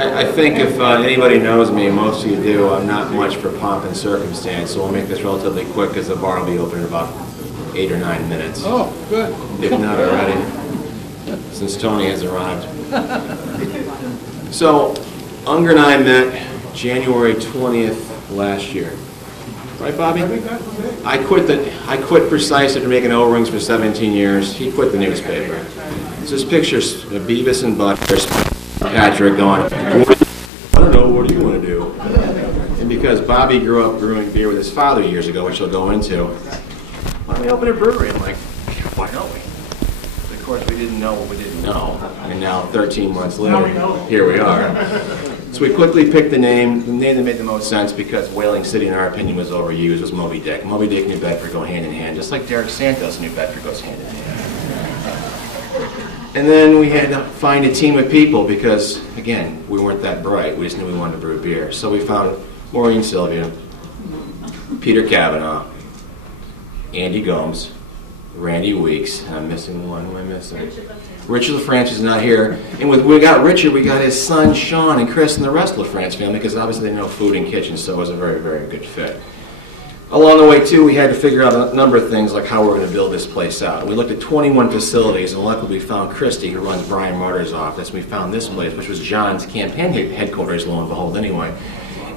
I think if anybody knows me, most of you do, I'm not much for pomp and circumstance, so we'll make this relatively quick because the bar will be open in about 8 or 9 minutes. Oh, good. If not already, since Tony has arrived. So, Unger and I met January 20th last year. Right, Bobby? I quit Precise after making O-rings for 17 years. He quit the newspaper. So this picture's Beavis and Butthead, Patrick going, I don't know, what do you want to do? And because Bobby grew up brewing beer with his father years ago, which he'll go into, why don't we open a brewery? I'm like, why don't we? Of course, we didn't know what we didn't know. And now, 13 months later, here we are. So we quickly picked the name that made the most sense because Whaling City, in our opinion, was overused, was Moby Dick. Moby Dick, New Bedford go hand in hand, just like Derek Santos, New Bedford goes hand in hand. And then we had to find a team of people because, again, we weren't that bright. We just knew we wanted to brew beer. So we found Maureen Sylvia, Peter Cavanaugh, Andy Gomes, Randy Weeks, and I'm missing one. Who am I missing? Richard LaFrance is not here. And when we got Richard, we got his son, Sean, and Chris, and the rest of the LaFrance family, because obviously they know food and kitchen, so it was a very, very good fit. Along the way, too, we had to figure out a number of things, like how we're going to build this place out. We looked at 21 facilities, and luckily we found Christy, who runs Brian Martyr's office, and we found this place, which was John's campaign headquarters, lo and behold, anyway.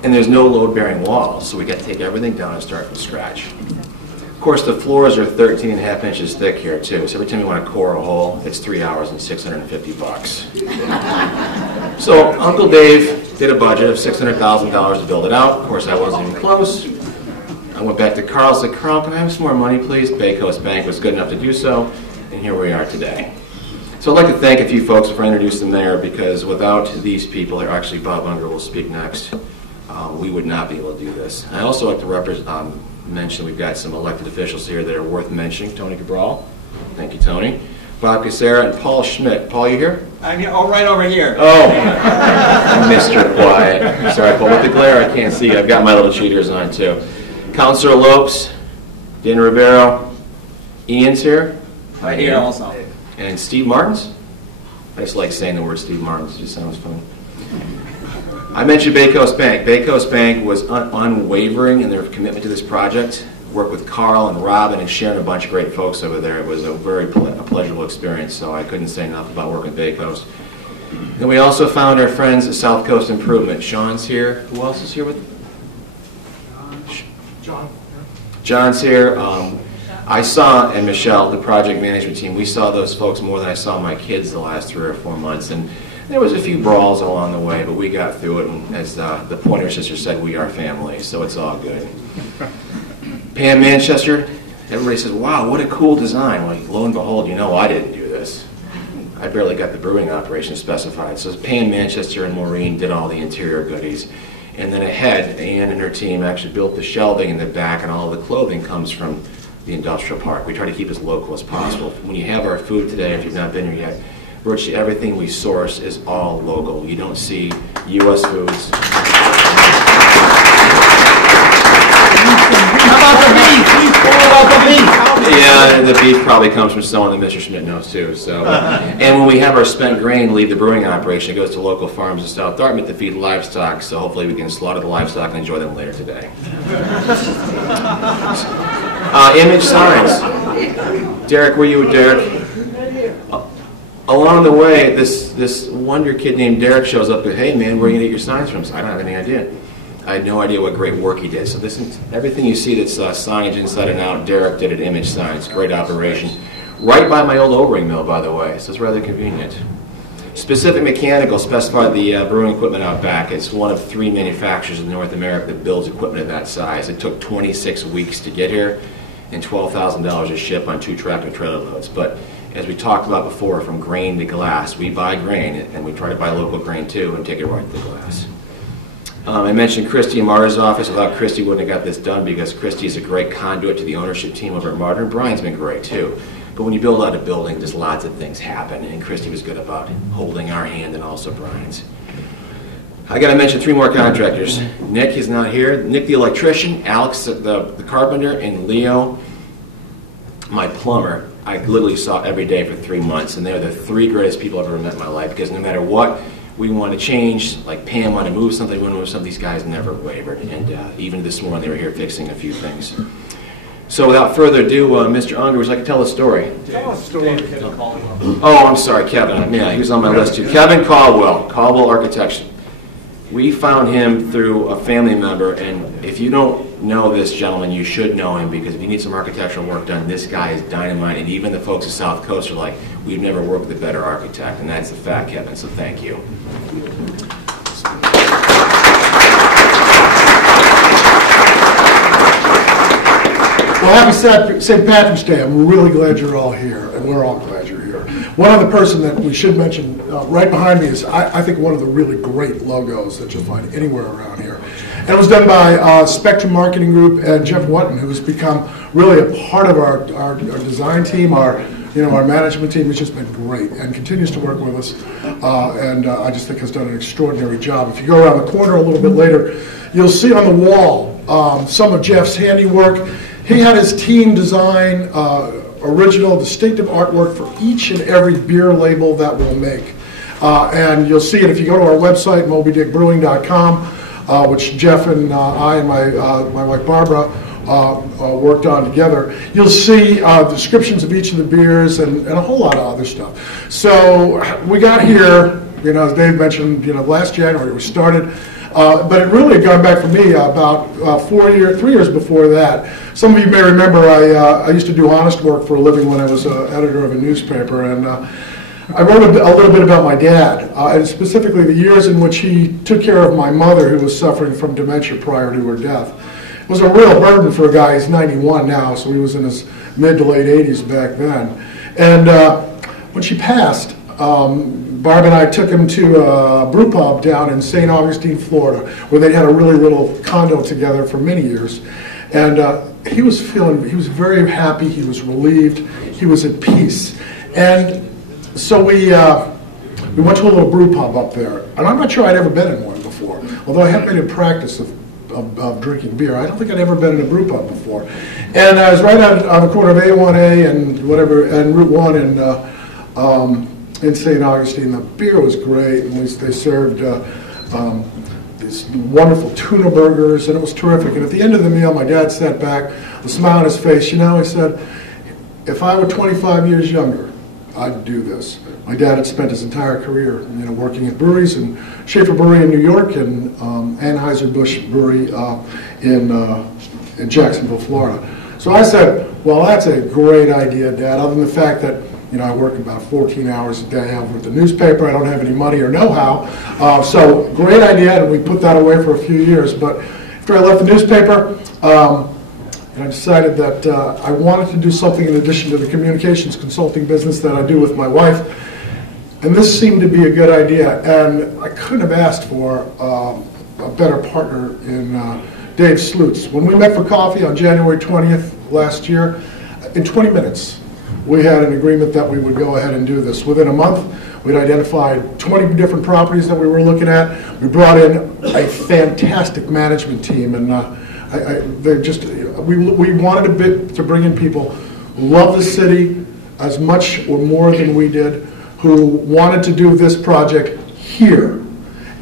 And there's no load-bearing walls, so we got to take everything down and start from scratch. Of course, the floors are 13.5 inches thick here, too, so every time you want to core a hole, it's 3 hours and $650. So Uncle Dave did a budget of $600,000 to build it out. Of course, I wasn't even close. I went back to Carl, said, Carl, can I have some more money, please? Bay Coast Bank was good enough to do so, and here we are today. So I'd like to thank a few folks before I introduce the mayor, because without these people, or actually Bob Unger will speak next, we would not be able to do this. I also like to mention we've got some elected officials here that are worth mentioning. Tony Cabral, thank you, Tony. Bob Casera and Paul Schmidt. Paul, you here? I'm here, oh, right over here. Oh, Mr. Quiet. Sorry, Paul, with the glare I can't see. I've got my little cheaters on, too. Councilor Lopes, Dan Rivero, Ian's here. Right here also. And Steve Martins. I just like saying the word Steve Martins, it just sounds fun. I mentioned Bay Coast Bank. Bay Coast Bank was unwavering in their commitment to this project. Worked with Carl and Robin and Sharon, a bunch of great folks over there. It was a very pleasurable experience, so I couldn't say enough about working at Bay Coast. Then we also found our friends at South Coast Improvement. Sean's here. Who else is here with? John's here. I saw, and Michelle, the project management team, we saw those folks more than I saw my kids the last 3 or 4 months. And there was a few brawls along the way, but we got through it. And as the Pointer sister said, we are family, so it's all good. Pam Manchester, everybody says, wow, what a cool design. Well, lo and behold, you know I didn't do this. I barely got the brewing operation specified. So Pam Manchester and Maureen did all the interior goodies. And then ahead, Ann and her team actually built the shelving in the back, and all the clothing comes from the industrial park. We try to keep as local as possible. When you have our food today, if you've not been here yet, virtually everything we source is all local. You don't see U.S. foods. How about the beef? What about the beef? Yeah, the beef probably comes from someone that Mr. Schmidt knows too. So, and when we have our spent grain leave the brewing operation, it goes to local farms in South Dartmouth to feed livestock. So hopefully we can slaughter the livestock and enjoy them later today. Image signs. Derek, were you with Derek? Along the way, this wonder kid named Derek shows up and, hey man, where are you going to get your signs from? So I don't have any idea. I had no idea what great work he did. So everything you see that's signage inside and out, Derek did at Image Signs. Great operation. Right by my old O-ring mill, by the way, so it's rather convenient. Specific Mechanical specified the brewing equipment out back. It's one of 3 manufacturers in North America that builds equipment of that size. It took 26 weeks to get here and $12,000 to ship on 2 tractor trailer loads. But as we talked about before, from grain to glass, we buy grain, and we try to buy local grain too and take it right to the glass. I mentioned Christy and Marta's office. Without Christy, wouldn't have got this done because Christy is a great conduit to the ownership team over at Marta, and Brian's been great too. But when you build out a building, just lots of things happen, and Christy was good about holding our hand and also Brian's. I got to mention 3 more contractors. Nick is not here. Nick the electrician, Alex the carpenter, and Leo, my plumber. I literally saw every day for 3 months, and they're the 3 greatest people I've ever met in my life because no matter what we want to change, like Pam wanted to move something, we want to move something, these guys never wavered. And even this morning they were here fixing a few things. So without further ado, Mr. Unger, would you like to tell a story? Tell a story. Oh, I'm sorry, Kevin. Yeah, he was on my list too. Kevin Caldwell Architecture. We found him through a family member, and if you don't know this gentleman, you should know him, because if you need some architectural work done, this guy is dynamite, and even the folks at South Coast are like, we've never worked with a better architect, and that's a fact, Kevin, so thank you. Well, happy St. Patrick's Day. I'm really glad you're all here, and we're all glad you're here. One other person that we should mention right behind me is, I think, one of the really great logos that you'll find anywhere around here. And it was done by Spectrum Marketing Group and Jeff Wotton, who's become really a part of our design team, our management team. Has just been great and continues to work with us, and I just think has done an extraordinary job. If you go around the corner a little bit later, you'll see on the wall some of Jeff's handiwork. He had his team design original, distinctive artwork for each and every beer label that we'll make. And you'll see it if you go to our website, mobydickbrewing.com, which Jeff and I and my wife Barbara worked on together. You'll see descriptions of each of the beers and a whole lot of other stuff. So we got here, as Dave mentioned, last January we started. But it really had gone back for me about 3 years before that. Some of you may remember I used to do honest work for a living when I was editor of a newspaper, and I wrote a little bit about my dad, and specifically the years in which he took care of my mother, who was suffering from dementia prior to her death. It was a real burden for a guy. He's 91 now, so he was in his mid to late 80s back then. And when she passed, Barb and I took him to a brew pub down in St. Augustine, Florida, where they'd had a really little condo together for many years. And he was very happy, he was relieved, he was at peace. And so we went to a little brew pub up there. And I'm not sure I'd ever been in one before, although I have made a practice of drinking beer. I don't think I'd ever been in a brew pub before. And I was right on the corner of A1A and Route 1 in St. Augustine. The beer was great, and they served these wonderful tuna burgers, and it was terrific. And at the end of the meal, my dad sat back, a smile on his face. He said, if I were 25 years younger, I'd do this. My dad had spent his entire career, working at breweries, and Schaefer Brewery in New York, and Anheuser-Busch Brewery in Jacksonville, Florida. So I said, well, that's a great idea, Dad, other than the fact that I work about 14 hours a day. I work with the newspaper. I don't have any money or know-how. So great idea, and we put that away for a few years. But after I left the newspaper, I decided that I wanted to do something in addition to the communications consulting business that I do with my wife. And this seemed to be a good idea. And I couldn't have asked for a better partner in Dave Slutz. When we met for coffee on January 20th last year, in 20 minutes, we had an agreement that we would go ahead and do this. Within a month, we'd identified 20 different properties that we were looking at. We brought in a fantastic management team, and we wanted to bring in people who love the city as much or more than we did, who wanted to do this project here,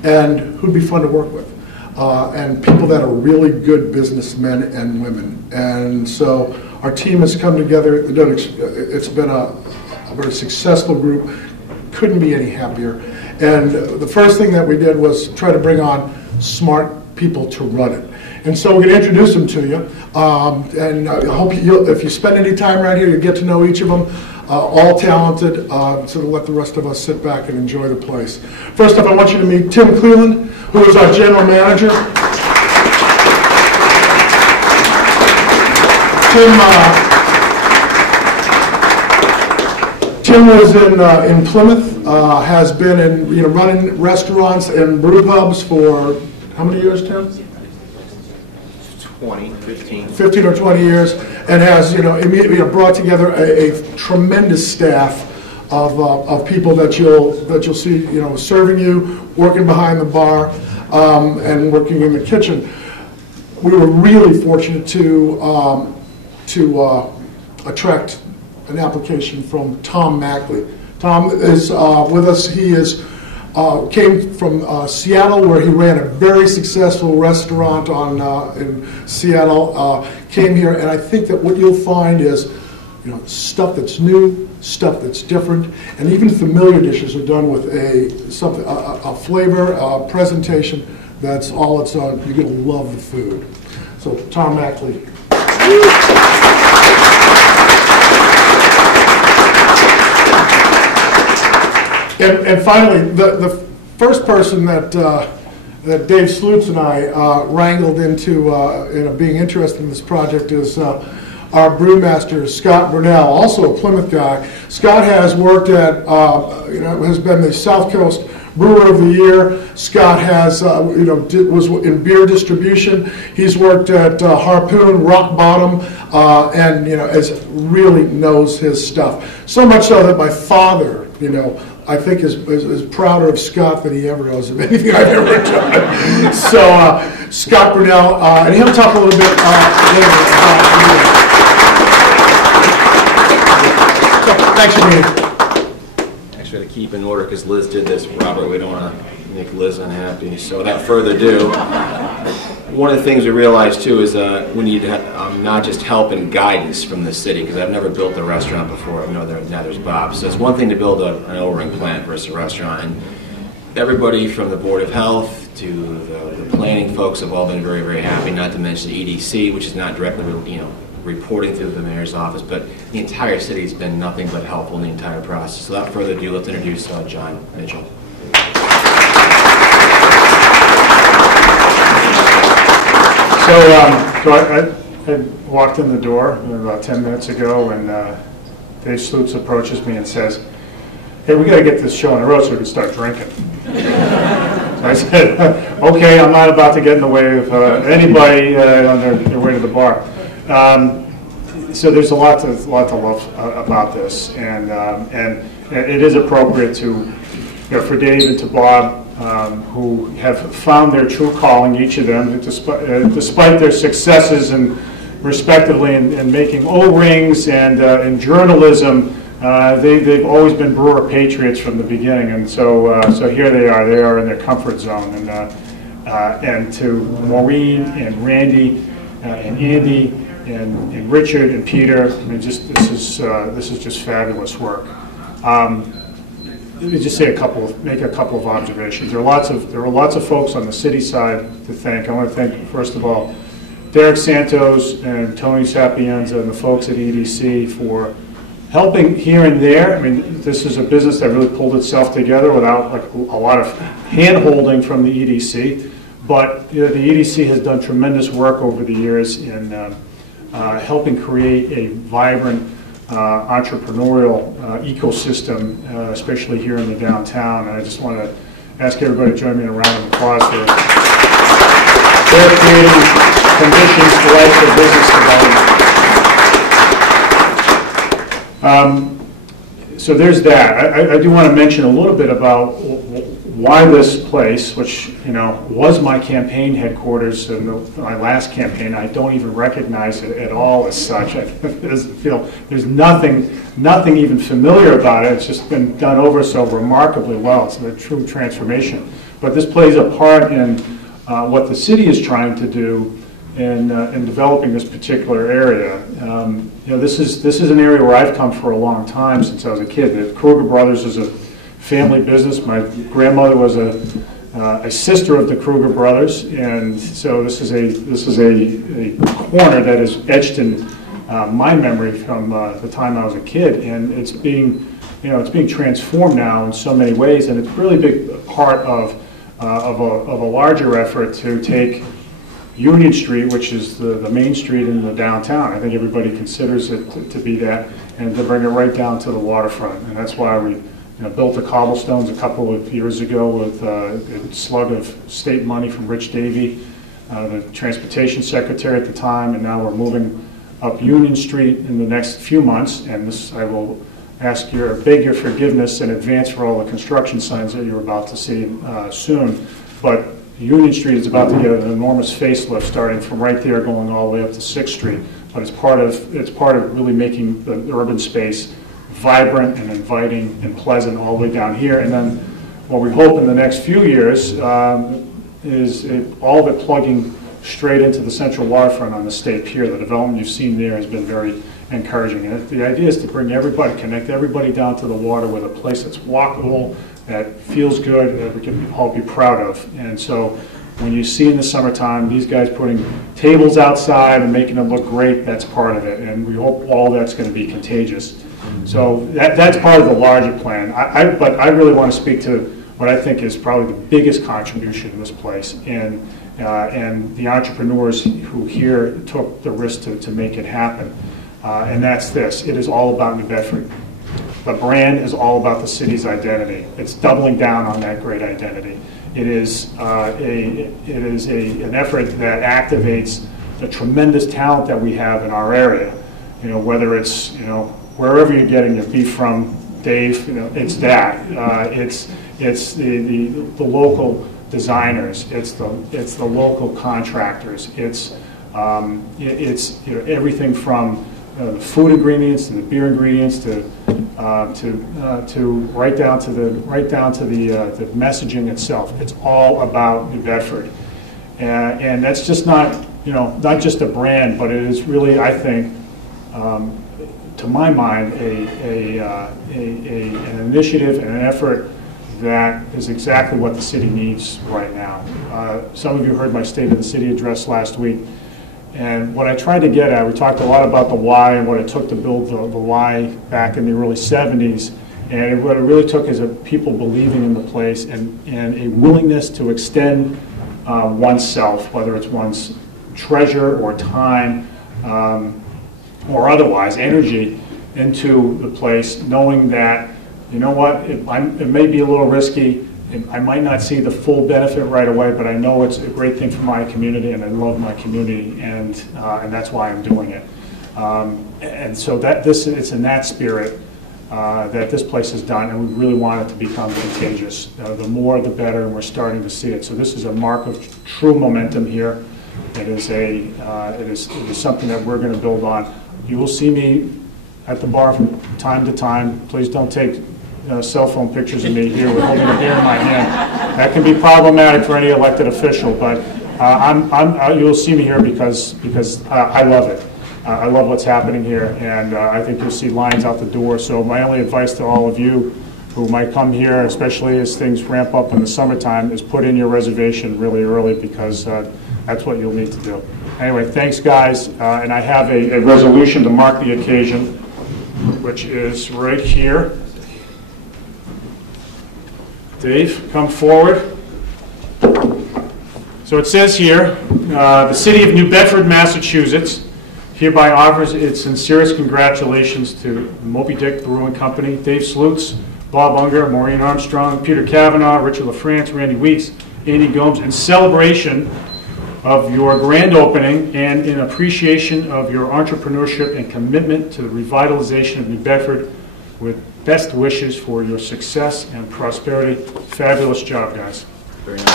and who'd be fun to work with, and people that are really good businessmen and women. And so our team has come together. It's been a very successful group. Couldn't be any happier. And the first thing that we did was try to bring on smart people to run it. And so we're going to introduce them to you. And I hope if you spend any time around here, you'll get to know each of them. All talented, so to let the rest of us sit back and enjoy the place. First up, I want you to meet Tim Cleland, who is our general manager. Tim was in Plymouth, has been in running restaurants and brew pubs for how many years, Tim? 15 or 20 years, and has immediately brought together a tremendous staff of people that you'll see serving you, working behind the bar, and working in the kitchen. We were really fortunate to attract an application from Tom Mackley. Tom is with us. He is came from Seattle, where he ran a very successful restaurant in Seattle. Came here, and I think that what you'll find is, stuff that's new, stuff that's different, and even familiar dishes are done with a flavor, a presentation that's all its own. You're going to love the food. So, Tom Ackley. And finally, the first person that Dave Slutz and I wrangled into being interested in this project is our brewmaster, Scott Burnell, also a Plymouth guy. Scott has worked at, has been the South Coast Brewer of the Year. Scott has, was in beer distribution. He's worked at Harpoon, Rock Bottom, and really knows his stuff. So much so that my father, I think is prouder of Scott than he ever is of anything I've ever done. So Scott Burnell, and he'll talk a little bit later about. Thanks for being here. Actually, to keep in order, because Liz did this, Robert, we don't want to make Liz unhappy. So without further ado, one of the things we realized too is we need not just help and guidance from the city, because I've never built a restaurant before. Now there's Bob. So it's one thing to build an O-ring plant versus a restaurant. And everybody from the Board of Health to the planning folks have all been very, very happy, not to mention the EDC, which is not directly, reporting through the mayor's office, but the entire city has been nothing but helpful in the entire process. So without further ado, let's introduce Jon Mitchell. So I walked in the door about 10 minutes ago, and Dave Slutz approaches me and says, "Hey, we got to get this show on the road so we can start drinking." So I said, "Okay, I'm not about to get in the way of anybody on their way to the bar." So there's a lot to love about this, and it is appropriate to, for Dave and to Bob, who have found their true calling, each of them, despite their successes and respectively in making O-rings and in journalism. They've always been brewer patriots from the beginning, and so here they are in their comfort zone, and to Maureen and Randy and Andy and Richard and Peter, this is just fabulous work. Let me just make a couple of observations. There are lots of folks on the city side to thank. I want to thank, first of all, Derek Santos and Tony Sapienza and the folks at EDC for helping here and there. This is a business that really pulled itself together without a lot of hand-holding from the EDC. But the EDC has done tremendous work over the years in helping create a vibrant entrepreneurial ecosystem, especially here in the downtown. And I just want to ask everybody to join me in a round of applause for their creating conditions for life for business development. So there's that. I do want to mention a little bit about why this place, which was my campaign headquarters in my last campaign. I don't even recognize it at all as such. I feel there's nothing even familiar about it. It's just been done over so remarkably well. It's a true transformation. But this plays a part in what the city is trying to do in developing this particular area. This is an area where I've come for a long time since I was a kid. The Kruger Brothers is a family business. My grandmother was a sister of the Kruger Brothers, and so this is a corner that is etched in my memory from the time I was a kid, and it's being transformed now in so many ways, and it's really a big part of a larger effort to take Union Street, which is the main street in the downtown. I think everybody considers it to be that, and to bring it right down to the waterfront, and that's why we built the cobblestones a couple of years ago with a slug of state money from Rich Davey, the transportation secretary at the time, and now we're moving up Union Street in the next few months, and this I will beg your forgiveness in advance for all the construction signs that you're about to see soon, but Union Street is about to get an enormous facelift starting from right there going all the way up to 6th Street, but it's part of really making the urban space vibrant and inviting and pleasant all the way down here. And then what we hope in the next few years is all of it plugging straight into the central waterfront on the State Pier. The development you've seen there has been very encouraging. And the idea is to bring everybody, connect everybody down to the water with a place that's walkable, that feels good, that we can all be proud of. And so when you see in the summertime these guys putting tables outside and making it look great, that's part of it. And we hope all that's going to be contagious. So that's part of the larger plan. But I really want to speak to what I think is probably the biggest contribution in this place, and the entrepreneurs who here took the risk to make it happen. And that's this. It is all about New Bedford. The brand is all about the city's identity. It's doubling down on that great identity. It is an effort that activates the tremendous talent that we have in our area. You know, whether it's, you know, wherever you're getting your beef from, Dave, you know, it's that. It's the local designers. It's the local contractors. It's you know, everything from the food ingredients to the beer ingredients to right down to the messaging itself. It's all about New Bedford, and that's just not, you know, not just a brand, but it is really, I think, to my mind, an initiative and an effort that is exactly what the city needs right now. Some of you heard my State of the City address last week, and what I tried to get at, we talked a lot about the why and what it took to build the Y back in the early 70s, and what it really took is people believing in the place and a willingness to extend oneself, whether it's one's treasure or time or otherwise, energy, into the place, knowing that, you know what, it may be a little risky, I might not see the full benefit right away, but I know it's a great thing for my community, and I love my community, and that's why I'm doing it. And so it's in that spirit that this place is done, and we really want it to become contagious. The more, the better, and we're starting to see it. So this is a mark of true momentum here. It is something that we're going to build on. You will see me at the bar from time to time. Please don't take cell phone pictures of me here with holding a beer in my hand. That can be problematic for any elected official, but you'll see me here because I love it. I love what's happening here, and I think you'll see lines out the door. So my only advice to all of you who might come here, especially as things ramp up in the summertime, is put in your reservation really early, because that's what you'll need to do. Anyway, thanks, guys, and I have a resolution to mark the occasion, which is right here. Dave, come forward. So it says here, the City of New Bedford, Massachusetts, hereby offers its sincerest congratulations to the Moby Dick Brewing Company, Dave Slutz, Bob Unger, Maureen Armstrong, Peter Kavanaugh, Richard LaFrance, Randy Weeks, Andy Gomes, in celebration of your grand opening and in appreciation of your entrepreneurship and commitment to the revitalization of New Bedford, with best wishes for your success and prosperity. Fabulous job, guys. Very nice.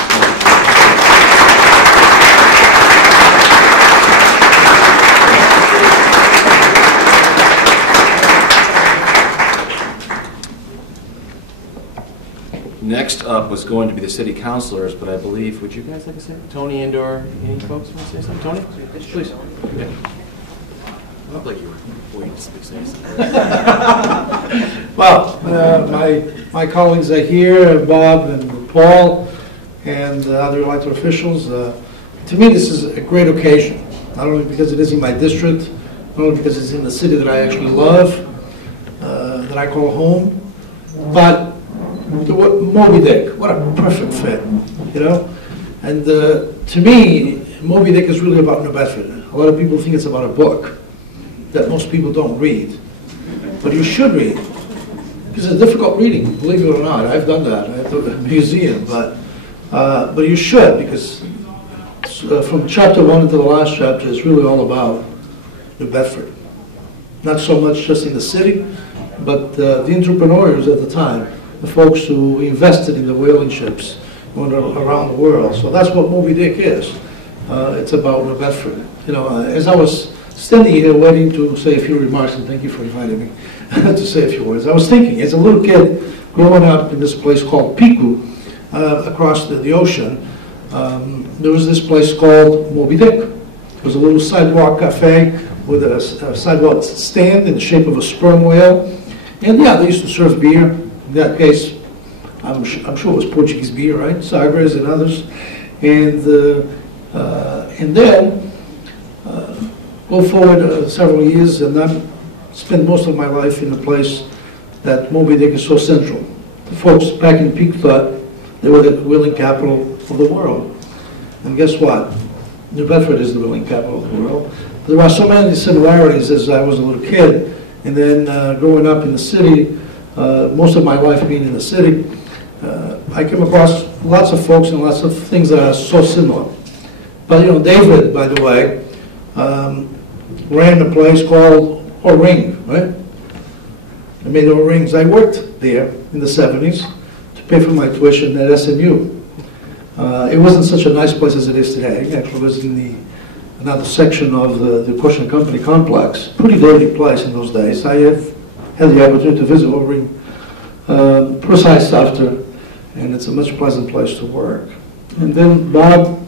Next up was going to be the city councilors, but I believe, would you guys like to say, Tony and/or any folks want to say something? Tony, please. Okay. Look like you were waiting to say something. Well, my colleagues are here, Bob and Paul, and other elected officials. To me, this is a great occasion, not only because it is in my district, not only because it's in the city that I actually love, that I call home, but Moby Dick, what a perfect fit, you know? And to me, Moby Dick is really about New Bedford. A lot of people think it's about a book that most people don't read, but you should read, because it's difficult reading, believe it or not. I've done that at the museum, but you should, because from chapter 1 into the last chapter, it's really all about New Bedford. Not so much just in the city, but the entrepreneurs at the time, the folks who invested in the whaling ships around the world. So that's what Moby Dick is. It's about New Bedford. You know, as I was standing here waiting to say a few remarks, and thank you for inviting me to say a few words, I was thinking, as a little kid, growing up in this place called Piku, across the ocean, there was this place called Moby Dick. It was a little sidewalk cafe with a sidewalk stand in the shape of a sperm whale. And yeah, they used to serve beer. In that case, I'm sure it was Portuguese beer, right? Sagres and others. And then go forward several years, and I spent most of my life in a place that Moby Dick is so central. The folks back in Peak thought they were the whaling capital of the world. And guess what? New Bedford is the whaling capital of the world. There are so many similarities as I was a little kid, and then growing up in the city, most of my life being in the city, I came across lots of folks and lots of things that are so similar. But you know, David, by the way, ran a place called O-Ring, right? I made O-Rings. I worked there in the 70s to pay for my tuition at SNU. It wasn't such a nice place as it is today. Actually, it was in another section of the Caution Company complex. Pretty dirty place in those days. I have had the opportunity to visit O-Ring presides after, and it's a much pleasant place to work. And then Bob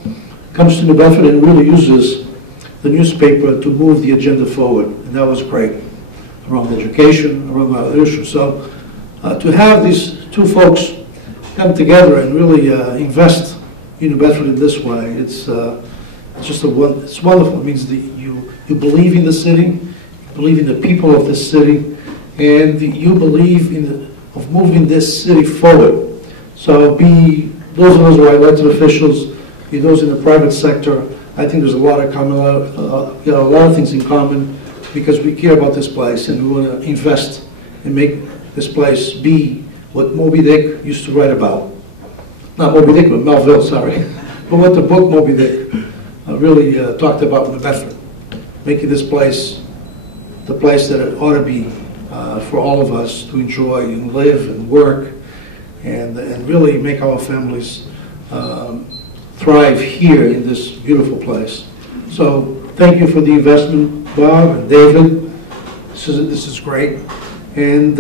comes to New Bedford and really uses the newspaper to move the agenda forward, and that was great, around education, around other issues. So to have these two folks come together and really invest in New Bedford in this way, it's just it's wonderful. It means that you believe in the city, you believe in the people of this city, and you believe of moving this city forward. So be those of us who are elected officials, be those in the private sector, I think there's a lot of common, a lot of things in common, because we care about this place and we want to invest and make this place be what Moby Dick used to write about. Not Moby Dick, but Melville, sorry. But what the book Moby Dick really talked about in New Bedford, making this place the place that it ought to be for all of us to enjoy and live and work and really make our families thrive here in this beautiful place. So thank you for the investment, Bob and David. This is great. And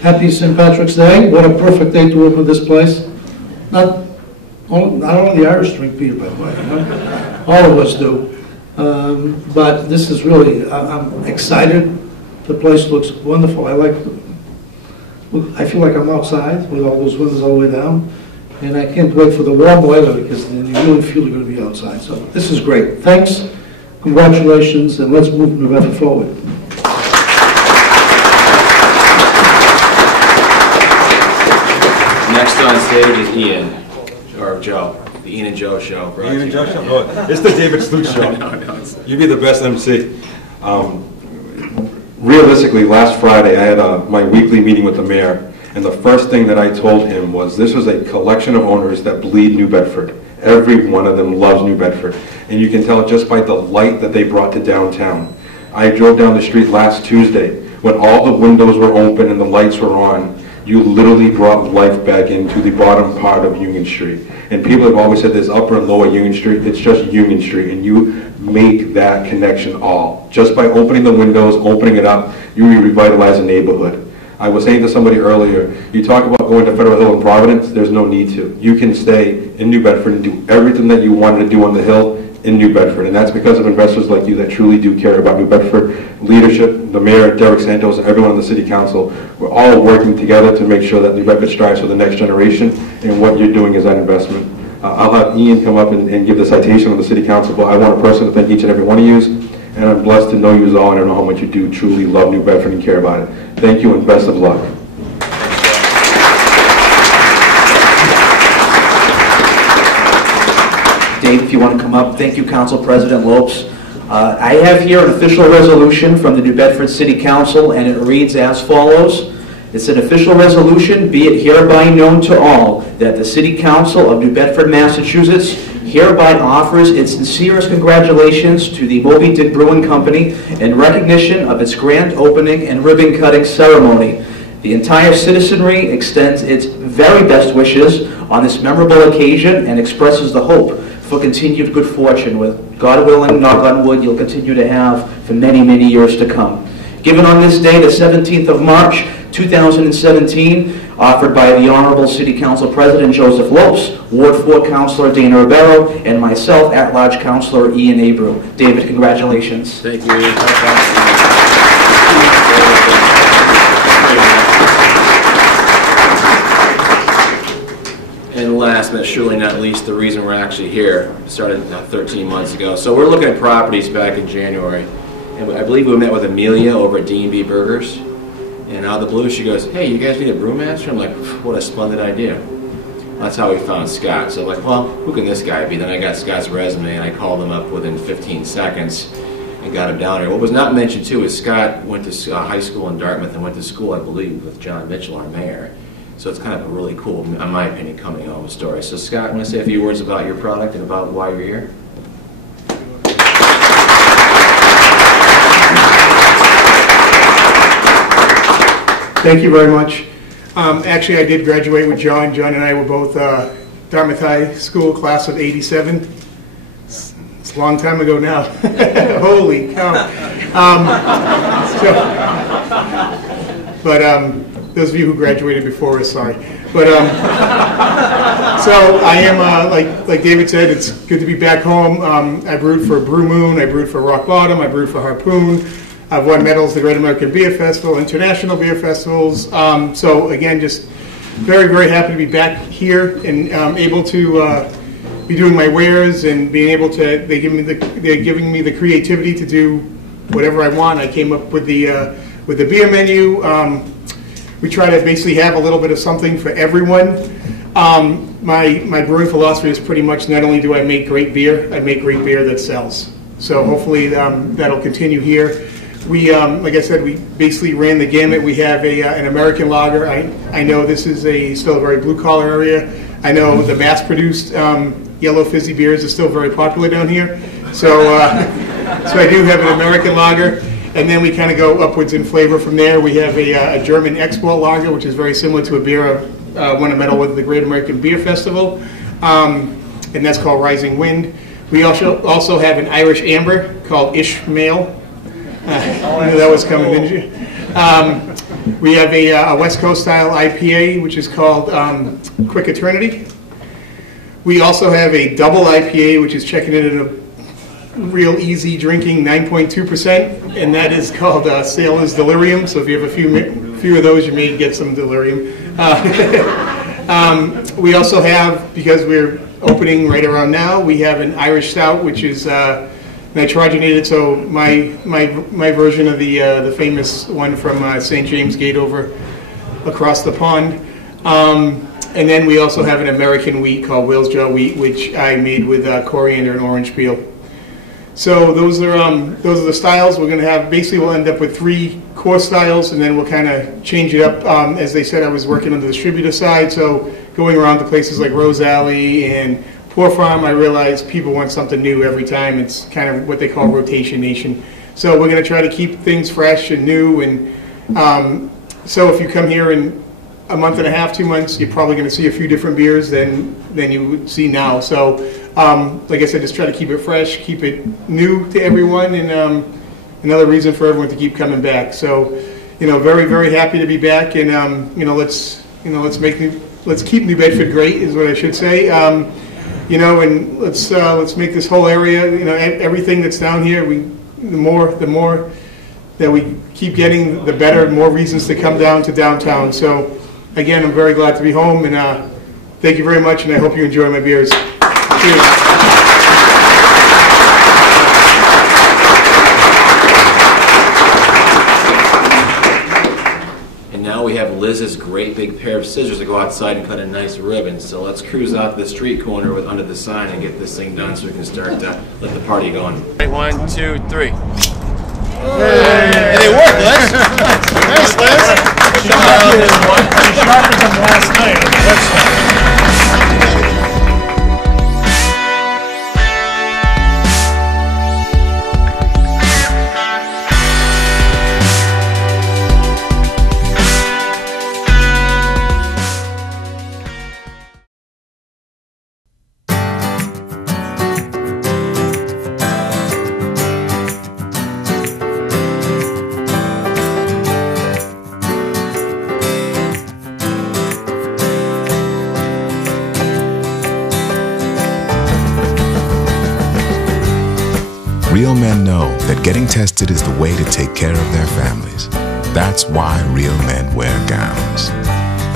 happy St. Patrick's Day. What a perfect day to open this place. Not only the Irish drink beer, by the way. All of us do. But this is really, I'm excited. The place looks wonderful. I feel like I'm outside with all those windows all the way down. And I can't wait for the warm weather, because then you really feel you're going to be outside. So this is great. Thanks, congratulations, and let's move New Bedford forward. Next on stage is Ian, or Joe. The Ian and Joe show. Ian and Joe show? Oh, it's the David Slute show. No, You'd be the best MC. Realistically, last Friday I had my weekly meeting with the mayor. And the first thing that I told him was this was a collection of owners that bleed New Bedford. Every one of them loves New Bedford. And you can tell just by the light that they brought to downtown. I drove down the street last Tuesday when all the windows were open and the lights were on. You literally brought life back into the bottom part of Union Street. And people have always said there's upper and lower Union Street. It's just Union Street. And you make that connection all. Just by opening the windows, opening it up, you revitalize a neighborhood. I was saying to somebody earlier, you talk about going to Federal Hill and Providence, there's no need to. You can stay in New Bedford and do everything that you wanted to do on the Hill in New Bedford. And that's because of investors like you that truly do care about New Bedford. Leadership, the mayor, Derek Santos, and everyone on the city council, we're all working together to make sure that New Bedford strives for the next generation, and what you're doing is that investment. I'll have Ian come up and give the citation on the city council, but I want to personally thank each and every one of you. And I'm blessed to know you all, and I know how much you do truly love New Bedford and care about it. Thank you, and best of luck. Dave, if you want to come up. Thank you, Council President Lopes. I have here an official resolution from the New Bedford City Council, and it reads as follows. It's an official resolution, be it hereby known to all, that the City Council of New Bedford, Massachusetts hereby offers its sincerest congratulations to the Moby Dick Brewing Company in recognition of its grand opening and ribbon cutting ceremony. The entire citizenry extends its very best wishes on this memorable occasion and expresses the hope for continued good fortune, with God willing, knock on wood, you'll continue to have for many, many years to come. Given on this day, the 17th of March, 2017, offered by the Honorable City Council President Joseph Lopes, Ward 4 Councilor Dana Rivero, and myself, at-large Councilor Ian Abreu. David, congratulations. Thank you. And last but surely not least, the reason we're actually here started 13 months ago. So we're looking at properties back in January, and I believe we met with Amelia over at D&B Burgers. And out of the blue, she goes, "Hey, you guys need a brewmaster?" I'm like, "What a splendid idea." That's how we found Scott. So I'm like, well, who can this guy be? Then I got Scott's resume, and I called him up within 15 seconds and got him down here. What was not mentioned, too, is Scott went to high school in Dartmouth and went to school, I believe, with Jon Mitchell, our mayor. So it's kind of a really cool, in my opinion, coming home story. So Scott, want to say a few words about your product and about why you're here? Thank you very much. Actually, I did graduate with John. John and I were both Dartmouth High School class of '87. It's a long time ago now. Holy cow. Those of you who graduated before us, sorry. But so I am, like David said, it's good to be back home. I brewed for Brew Moon, I brewed for Rock Bottom, I brewed for Harpoon. I've won medals at the Great American Beer Festival, international beer festivals. So again, just very, very happy to be back here and able to be doing my wares and being able to. They're giving me the creativity to do whatever I want. I came up with the beer menu. We try to basically have a little bit of something for everyone. My brewing philosophy is pretty much not only do I make great beer, I make great beer that sells. So hopefully that'll continue here. We, like I said, we basically ran the gamut. We have an American lager. I know this is still a very blue-collar area. I know the mass-produced yellow fizzy beers are still very popular down here. So, so I do have an American lager. And then we kind of go upwards in flavor from there. We have a German export lager, which is very similar to a beer I won a medal with the Great American Beer Festival. And that's called Rising Wind. We also have an Irish amber called Ishmael. I knew that was coming, didn't you? We have a West Coast style IPA, which is called Quick Eternity. We also have a double IPA, which is checking in at a real easy drinking 9.2%, and that is called Sailor's Delirium. So if you have a few of those, you may get some delirium. We also have, because we're opening right around now, we have an Irish Stout, which is nitrogenated. So my version of the famous one from St. James Gate over across the pond. And then we also have an American wheat called Wales Jaw wheat, which I made with coriander and orange peel. So those are the styles. We're going to have, basically we'll end up with 3 core styles, and then we'll kind of change it up. As they said, I was working on the distributor side, so going around to places like Rose Alley and Poor Farm, I realized people want something new every time. It's kind of what they call rotation nation. So we're going to try to keep things fresh and new. And so if you come here in a month and a half, 2 months, you're probably going to see a few different beers than you would see now. So like I said, just try to keep it fresh, keep it new to everyone, and another reason for everyone to keep coming back. So, very, very happy to be back, and let's keep New Bedford great, is what I should say. And let's make this whole area, everything that's down here. The more that we keep getting, the better. More reasons to come down to downtown. So, again, I'm very glad to be home, and thank you very much, and I hope you enjoy my beers. Cheers. And now we have Liz's great big pair of scissors to go outside and cut a nice ribbon. So let's cruise out to the street corner under the sign and get this thing done so we can start to let the party go on. 1, 2, 3. Hey, they work, Liz. Thanks, Liz. She sharpened them last night. Real men know that getting tested is the way to take care of their families. That's why real men wear gowns.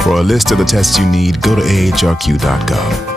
For a list of the tests you need, go to ahrq.gov.